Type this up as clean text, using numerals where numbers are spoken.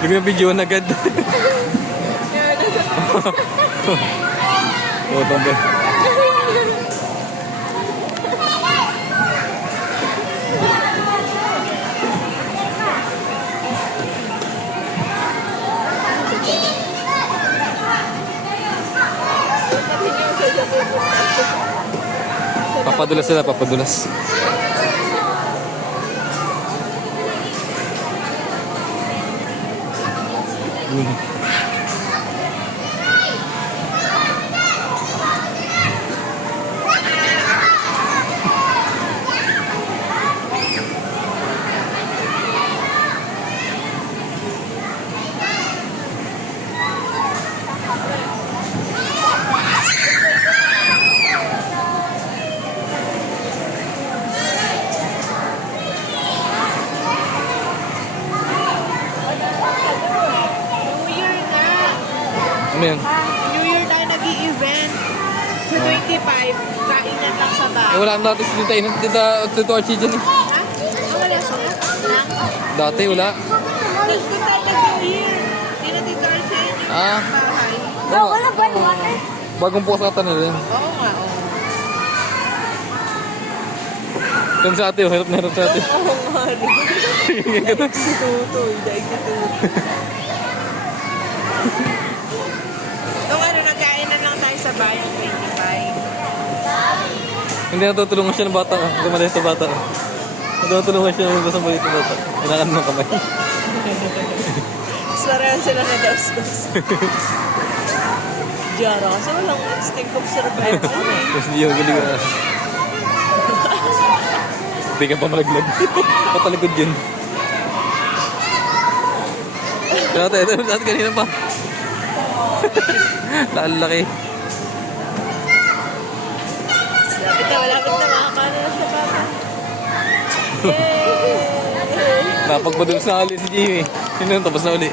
Hindi ko yung video agad. Oo, tambo. Papadulas sila, papadulas. Ano yan? New Year tayo nag-i-event. Sa 25, kainan lang sa bahay. Wala ang dati si Tito Archie dyan eh. Ha? Ang wala sa lang? Dati wala. Doon tayo nag-New Year. Hindi na dito rin sa inyo Ah. bahay. Oo, wala ba water? Bagong bukas kata na rin. Oo nga, oo. Kung sa ate, hirap na hirap sa ate. Oo nga, daig si Tutoy, daig si Tutoy. Nung nagkainan lang tayo sa bahay ng 25. Hindi natutulungan siya ng bata. Gumalit sa bata. Natutulungan siya ng basang balit ng bata. Kailangan ng kamay. Sarayan sila na daos-dos. Diara kasi walang instinct of survival eh. Tapos hindi yung galing. Hindi ka pa malaglag. Patalikod yun. Ito, kanina pa. Lalaki. Lapit na, malapit na. Makakano na siya, Papa. Yay! Napagpadulas na ulit si Jimmy. Yun, tapos na ulit.